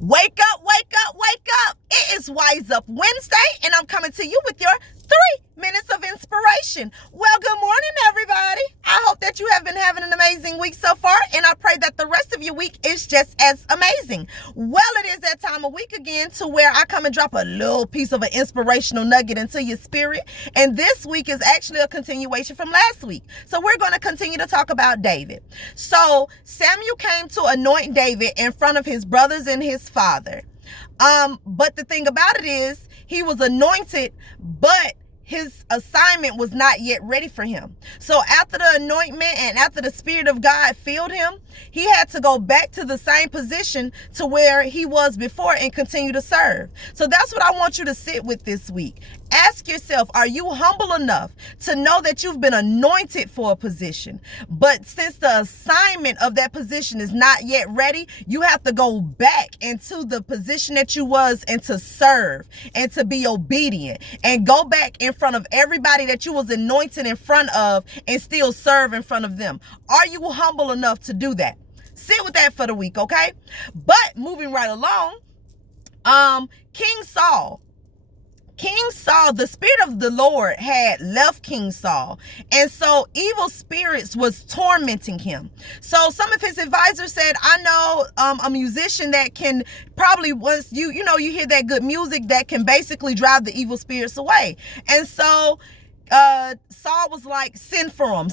Wake up, wake up, wake up. It is Wise Up Wednesday, and I'm coming to you with your 3 minutes of inspiration. Well, good morning, everybody. I hope that you have been having an amazing week so far, and I pray that the rest of your week is just as amazing. Well, it is that time of week again to where I come and drop a little piece of an inspirational nugget into your spirit, and this week is actually a continuation from last week. So we're going to continue to talk about David. So Samuel came to anoint David in front of his brothers and his father. But the thing about it is he was anointed, but his assignment was not yet ready for him. So after the anointment and after the Spirit of God filled him, he had to go back to the same position to where he was before and continue to serve. So that's what I want you to sit with this week. Ask yourself, are you humble enough to know that you've been anointed for a position, but since the assignment of that position is not yet ready, you have to go back into the position that you was and to serve and to be obedient and go back in front of everybody that you was anointed in front of and still serve in front of them. Are you humble enough to do that? Sit with that for the week, okay? But moving right along, King Saul, the Spirit of the Lord had left King Saul. And so evil spirits was tormenting him. So some of his advisors said, I know a musician that can probably, once you hear that good music, that can basically drive the evil spirits away. And so Saul was like, send for him.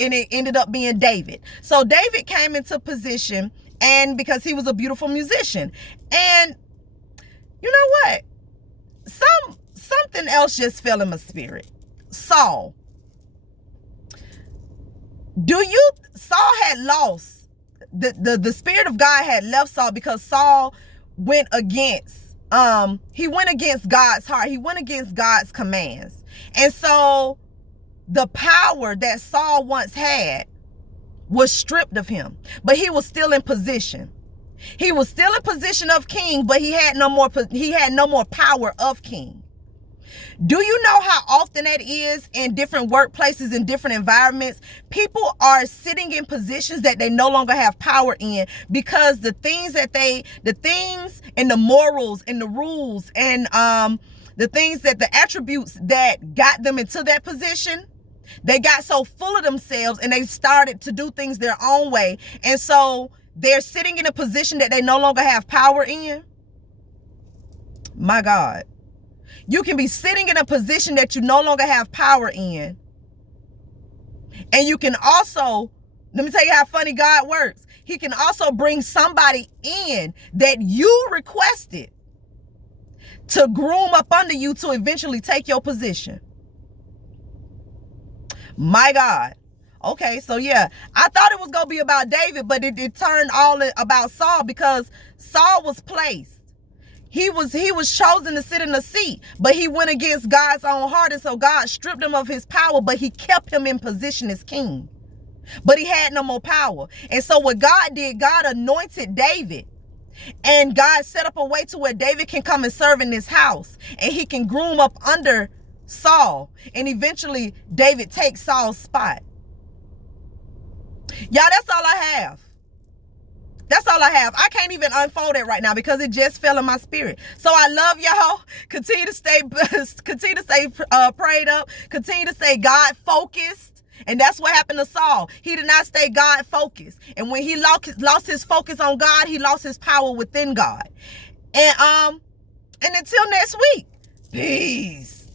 And it ended up being David. So David came into position, and because he was a beautiful musician. And you know what? Something else just fell in my spirit. Saul had lost. The Spirit of God had left Saul because Saul went against God's heart. He went against God's commands. And so the power that Saul once had was stripped of him, but he was still in position. He was still in position of king, but he had no more power of king. Do you know how often that is in different workplaces, in different environments? People are sitting in positions that they no longer have power in because the things and the morals and the rules and the attributes that got them into that position, they got so full of themselves and they started to do things their own way. And so they're sitting in a position that they no longer have power in. My God. You can be sitting in a position that you no longer have power in. And you can also, let me tell you how funny God works. He can also bring somebody in that you requested to groom up under you to eventually take your position. My God. Okay, so yeah, I thought it was going to be about David, but it turned all about Saul because Saul was placed. He was chosen to sit in the seat, but he went against God's own heart. And so God stripped him of his power, but he kept him in position as king. But he had no more power. And so what God did, God anointed David. And God set up a way to where David can come and serve in his house. And he can groom up under Saul. And eventually David takes Saul's spot. Y'all, that's all I have. That's all I have. I can't even unfold it right now because it just fell in my spirit. So I love y'all. Continue to stay prayed up. Continue to stay God focused. And that's what happened to Saul. He did not stay God focused. And when he lost his focus on God, he lost his power within God. And until next week, peace.